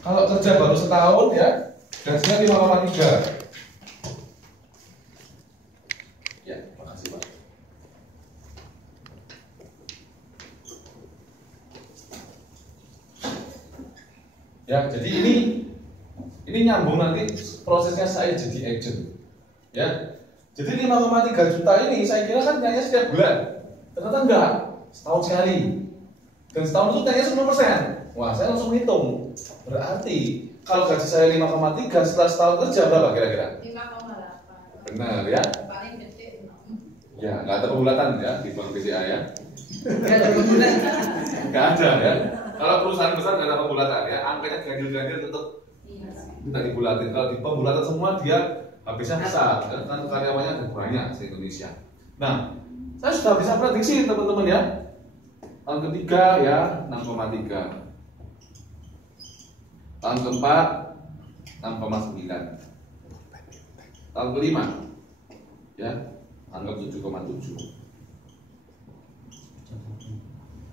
Kalau kerja baru setahun ya, gajinya 5,3. Ya, makasih Pak. Ya, jadi ini nyambung nanti prosesnya saya jadi agent. Ya. Jadi 5,3 juta ini saya kira kan nyanyi setiap bulan. Ternyata enggak, setahun sekali. Dan setahun itu nyanyi 10%. Wah, saya langsung hitung. Berarti kalau gaji saya 5,3 setelah setahun kerja berapa kira-kira? 5,8. Benar ya? Paling gede 6. Ya, nggak ada pembulatan ya di Bank BCA ya. Nggak ada pembulatan. Nggak ada ya. Kalau perusahaan besar nggak ada pembulatan ya. Angkanya ganjil-ganjil tetap tidak dibulatin. Kalau di pembulatan semua dia habisnya besar. Kan karyawannya ada banyak di Indonesia. Nah, saya sudah bisa prediksi teman-teman ya. Tahun ketiga ya 6,3. Tahun keempat 6,9. Tahun kelima ya anggap 7,7.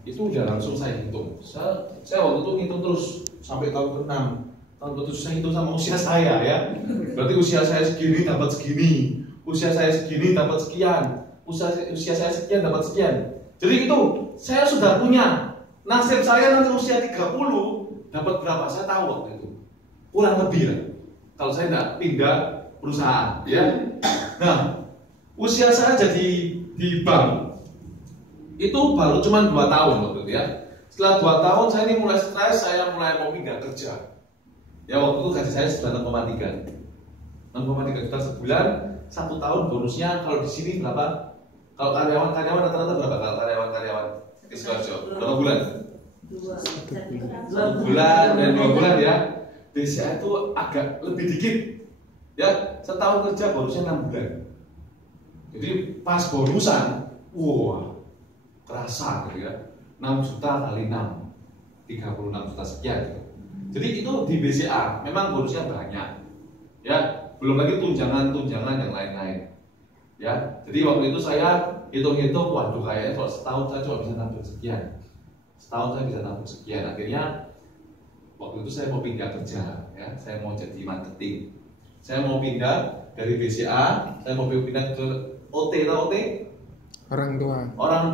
Itu udah langsung saya hitung. Saya waktu itu hitung terus sampai tahun ke-6. Tahun ke-7 saya hitung sama usia saya ya. Berarti usia saya segini dapat segini, usia saya segini dapat sekian, usia saya sekian dapat sekian. Jadi itu saya sudah punya nasib saya nanti usia 30 dapat berapa, saya tahu waktu itu. Kurang lebih lah. Kalau saya tidak pindah perusahaan, ya. Nah, usia saya jadi di bank itu baru cuma 2 tahun waktu itu ya. Setelah 2 tahun saya ini mulai stres, saya mulai mau pindah kerja. Ya waktu itu gaji saya sudah 6,3 juta sebulan, 1 tahun bonusnya kalau di sini berapa? Kalau karyawan rata-rata berapa? Kalau karyawan di Sidoarjo berapa bulan? 1 bulan dan 2 bulan ya. BCA itu agak lebih dikit ya, setahun kerja bonusnya 6 bulan. Jadi pas bonusan, wah kerasa gitu ya, 6 juta kali 6 36 juta sekian gitu. Jadi itu di BCA memang bonusnya banyak ya, belum lagi tunjangan yang lain-lain ya. Jadi waktu itu saya hitung-hitung, waduh kayaknya kalau setahun saya cuma bisa nabung sekian, akhirnya waktu itu saya mau pindah kerja ya, saya mau jadi marketing, saya mau pindah dari BCA, saya mau pindah ke OT orang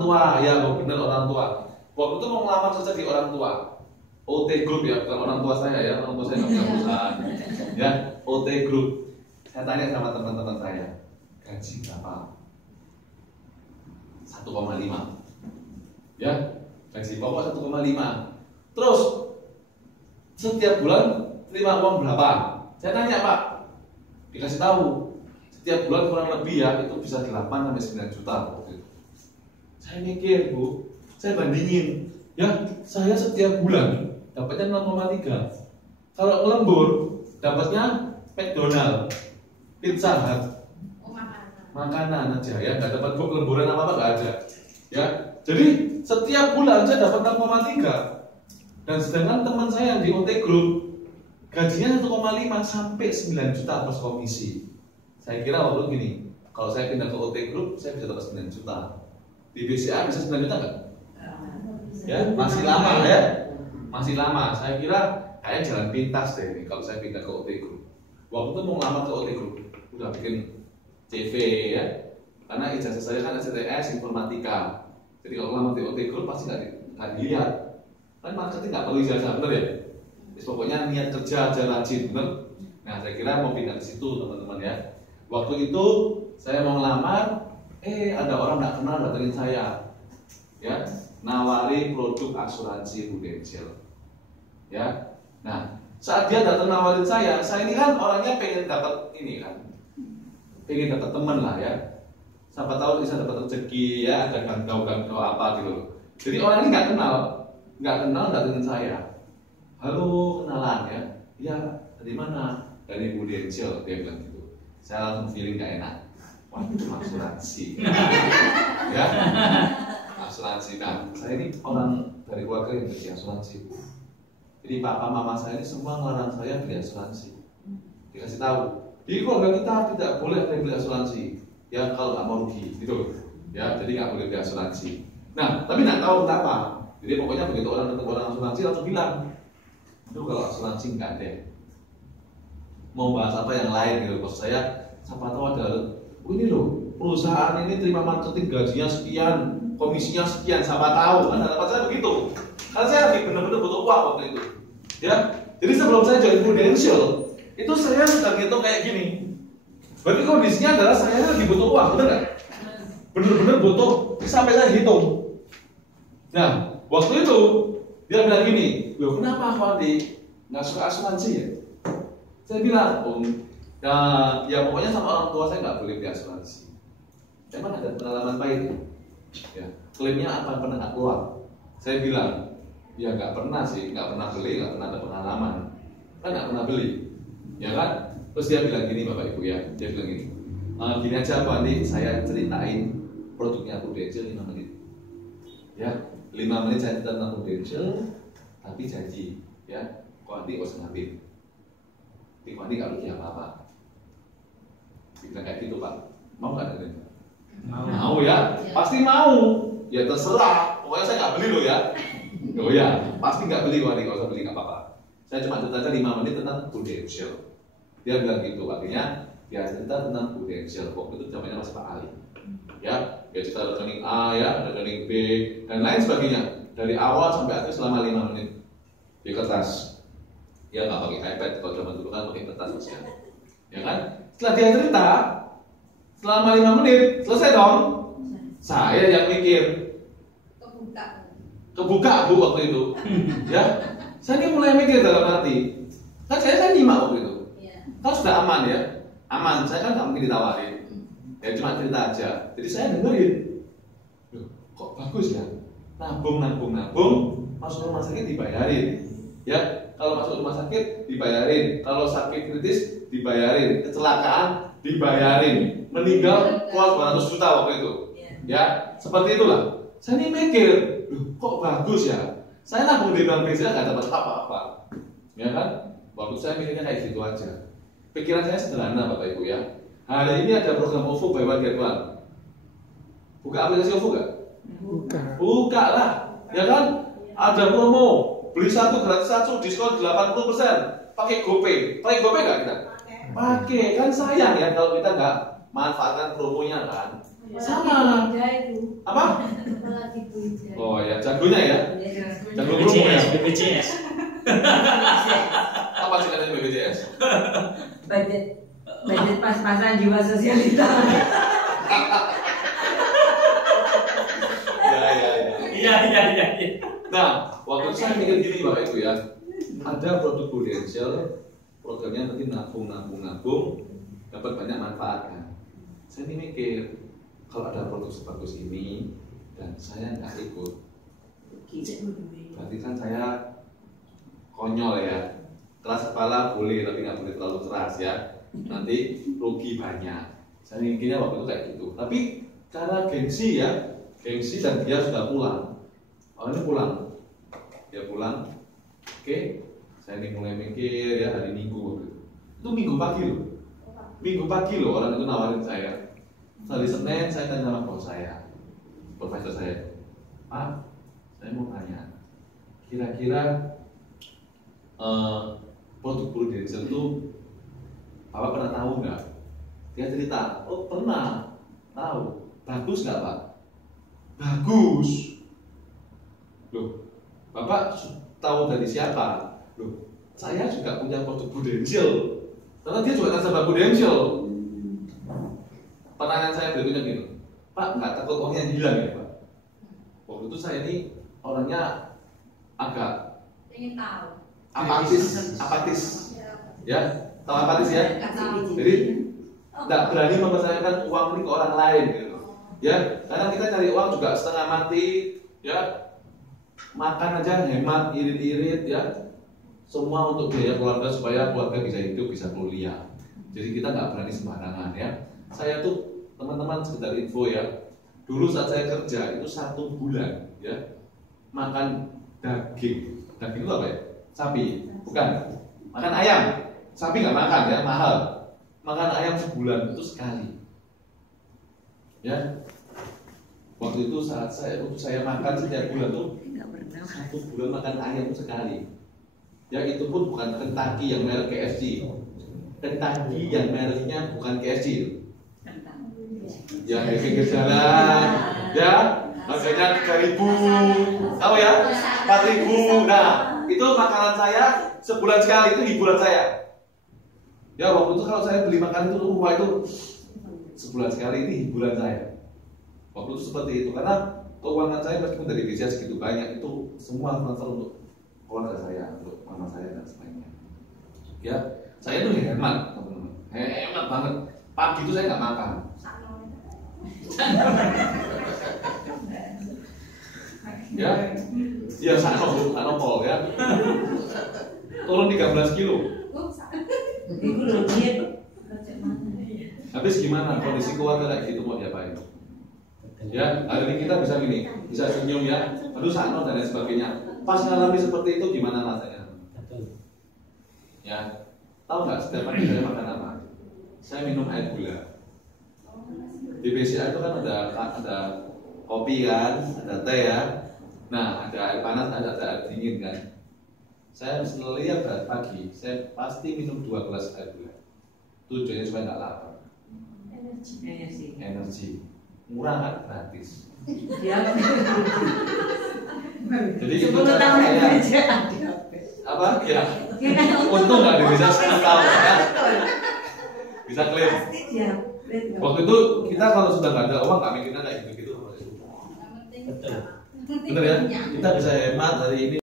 tua ya, benar orang tua. Waktu itu mau ngelamar kerja di orang tua OT Group ya, bukan orang tua saya ya, orang tua saya nggak punya perusahaan ya, OT Group. Saya tanya sama teman-teman saya, gaji berapa? 1,5 ya, gaji pokok 1,5. Terus setiap bulan terima uang berapa? Saya tanya Pak, dikasih tahu setiap bulan kurang lebih ya itu bisa 8-9 juta. Saya mikir Bu, saya bandingin ya, saya setiap bulan dapatnya 6,3. Kalau lembur dapatnya McDonald, Pizza Hut, makanan aja ya, nggak dapat lemburan apa nggak ada ya. Jadi setiap bulan saya dapat 6,3. Dan sedangkan teman saya yang di OT Group gajinya 1,5 sampai 9 juta plus komisi. Saya kira waktu gini, kalau saya pindah ke OT Group saya bisa dapat 9 juta. Di BCA bisa 9 juta nggak? Ya, masih lama ya. Masih lama. Saya kira kayak jalan pintas deh ini kalau saya pindah ke OT Group. Waktu itu mau ngelamar ke OT Group, udah bikin CV ya. Karena ijazah saya kan STS informatika. Jadi kalau ngelamar di OT Group pasti nggak dilihat. Kan marketing nggak perlu ijazah, bener ya? Pokoknya niat kerja aja rajin, bener? Nah saya kira mau pindah ke situ teman-teman ya. Waktu itu saya mau ngelamar, ada orang nggak kenal datengin saya, ya, nawari produk asuransi Prudential, ya. Nah saat dia datang nawarin saya ini kan orangnya pengen dapat ini kan, pengen dapat teman lah ya. Siapa tahu bisa dapat rezeki ya, ada gantau apa gitu. Jadi orang ini nggak kenal datengin saya. Halo, kenalan ya. Iya, dari mana? Dari Prudential, dia bilang gitu. Saya langsung feeling gak enak. Wah, itu asuransi. Ya, asuransi. Nah, saya ini orang dari keluarga yang beli asuransi. Jadi papa mama saya ini semua ngelarang saya beli asuransi. Dikasih tahu, di keluarga kita tidak boleh ada yang beli asuransi. Ya, kalau nggak mau rugi, gitu. Ya, jadi nggak boleh beli asuransi. Nah, tapi nggak tahu kenapa. Jadi pokoknya begitu orang datang orang asuransi langsung bilang, Itu kalau asuransi nggak ada. Mau bahas apa yang lain gitu, bos saya siapa tahu ada, ini loh perusahaan ini terima marketing gajinya sekian, komisinya sekian, siapa tahu kan harapan saya begitu. Karena saya lagi benar-benar butuh uang waktu itu, ya. Jadi sebelum saya join Prudential, itu saya sudah ngitung kayak gini. Berarti kondisinya adalah saya lagi butuh uang, benar nggak? Benar-benar butuh, sampai saya hitung. Nah, waktu itu dia bilang gini, loh kenapa Pak Andi nggak suka asuransi ya? Saya bilang, ya pokoknya sama orang tua saya nggak boleh beli asuransi. Emang ada pengalaman pahit ya? Klaimnya apa pernah nggak keluar? Saya bilang, ya nggak pernah sih, nggak pernah beli, nggak pernah ada pengalaman, kan nggak pernah beli, ya kan? Terus dia bilang gini Bapak Ibu ya, dia bilang gini, gini aja Pak Andi, saya ceritain produknya Prudential 5 menit, ya 5 menit saya cerita tentang Prudential, tapi janji, ya, Pak Andi nggak usah ngambil, Pak Andi nggak rugi apa-apa, bilang kayak gitu Pak, mau nggak dengerin? Mau ya, pasti mau, ya terserah, pokoknya saya nggak beli loh ya. Oh ya, pasti nggak beli Pak Andi, nggak usah beli nggak apa-apa. Saya cuma cerita aja 5 menit tentang Prudential. Dia bilang gitu, artinya dia cerita tentang Prudential. Waktu itu zamannya masih Pak Ali. Ya, dia cerita rekening A, ya, rekening B, dan lain sebagainya. Dari awal sampai akhir selama 5 menit di kertas. Dia nggak pakai iPad, kalau zaman dulu kan pakai kertas ya. Ya kan? Setelah dia cerita, selama 5 menit selesai dong. Saya yang mikir. Kebuka Bu waktu itu, ya. Saya ini mulai mikir dalam hati, kan saya nyimak waktu itu, kan sudah aman ya, aman. Saya kan nggak mungkin ditawarin, ya cuma cerita aja. Jadi saya dengerin, loh, kok bagus ya, nabung, masuk rumah sakit dibayarin, ya. Kalau masuk rumah sakit dibayarin, kalau sakit kritis dibayarin, kecelakaan dibayarin, meninggal keluar 200 juta waktu itu, ya. Seperti itulah. Saya ini mikir, kok bagus ya? Saya nabung di bank BCA nggak dapat apa-apa, ya kan? Waktu saya mikirnya kayak gitu aja. Pikiran saya sederhana Bapak Ibu ya. Hari ini ada program OVO Buy One Get One. Buka aplikasi OVO nggak? Buka lah, ya kan? Ada promo, beli 1 gratis 1, diskon 80%. Pakai GoPay nggak kita? Pakai, kan sayang ya kalau kita nggak manfaatkan promonya kan? Sama. Apa? Oh ya, jagonya ya. Jago promo ya. BPJS. Apa sih katanya BPJS? Budget pas-pasan jiwa sosialita. Ya. Nah, waktu saya mikir gini Bapak Ibu ya, ada produk Prudential, programnya nanti nabung, dapat banyak manfaat kan. Saya ini mikir, kalau ada produk sebagus ini dan saya nggak ikut, berarti kan saya konyol ya. Keras kepala boleh, tapi nggak boleh terlalu keras ya. Nanti rugi banyak. Saya mikirnya waktu itu kayak gitu. Tapi karena gengsi dan dia sudah pulang. Ini pulang, dia pulang. Oke, saya ini mulai mikir ya, hari Minggu waktu itu. Itu Minggu pagi loh orang itu nawarin saya. Hari Senin saya tanya sama bos saya, profesor saya, Pak, saya mau tanya, kira-kira produk Prudential itu Bapak pernah tahu nggak? Dia cerita, oh pernah tahu. Bagus nggak Pak? Bagus. Loh, Bapak tahu dari siapa? Loh, saya juga punya produk Prudential, karena dia juga nasabah Prudential. Pertanyaan saya berikutnya gini, Pak, nggak takut uangnya hilang ya Pak? Waktu itu saya ini orangnya agak ingin tahu, apatis, ya, tahu apatis ya? Jadi nggak berani mempercayakan uang ini ke orang lain, gitu. Ya, karena kita cari uang juga setengah mati, ya, makan aja hemat, irit-irit, ya, semua untuk biaya keluarga supaya keluarga bisa hidup, bisa kuliah. Jadi kita nggak berani sembarangan ya. Saya tuh teman-teman sekedar info ya, dulu saat saya kerja itu 1 bulan ya makan daging itu apa ya? Sapi, bukan, makan ayam. Sapi nggak makan ya, mahal. Makan ayam sebulan itu sekali ya. Waktu itu saya makan setiap bulan tuh 1 bulan makan ayam itu sekali Ya itu pun bukan Kentucky yang merek KFC. Kentucky yang mereknya bukan KFC. Yang di pinggir jalan, ya harganya 3.000, tahu ya? 4.000. Nah, itu makanan saya sebulan sekali, itu hiburan saya. Ya waktu itu kalau saya beli makanan itu rumah itu sebulan sekali, ini hiburan saya. Waktu itu seperti itu, karena keuangan saya meskipun dari gaji segitu banyak, itu semua transfer untuk keluarga saya, untuk mama saya dan sebagainya. Ya, saya itu hemat, teman-teman, hemat banget. Pagi itu saya nggak makan. Ya, ya Sano Pol ya. Turun 13 kilo. Habis gimana kondisi keluarga kayak gitu mau diapain? Ya, hari ini kita bisa gini, bisa senyum ya, aduh Sano dan lain sebagainya. Pas ngalami seperti itu gimana rasanya? Ya, tahu nggak setiap pagi saya makan apa? Saya minum air gula. Di BCA itu kan ada kopi kan, ada teh ya. Nah, ada air panas, ada air dingin kan. Saya setiap pagi, saya pasti minum 2 gelas air gula. Tujuannya supaya nggak lapar. Energi. Murah kan, gratis. Jadi itu cara saya. Apa? Ya. Untung nggak di bisa 10 tahun ya. Bisa klaim. Waktu itu kita kalau sudah nggak ada uang, nggak mikirnya kayak gitu. Betul. Bener ya? Kita bisa hemat hari ini.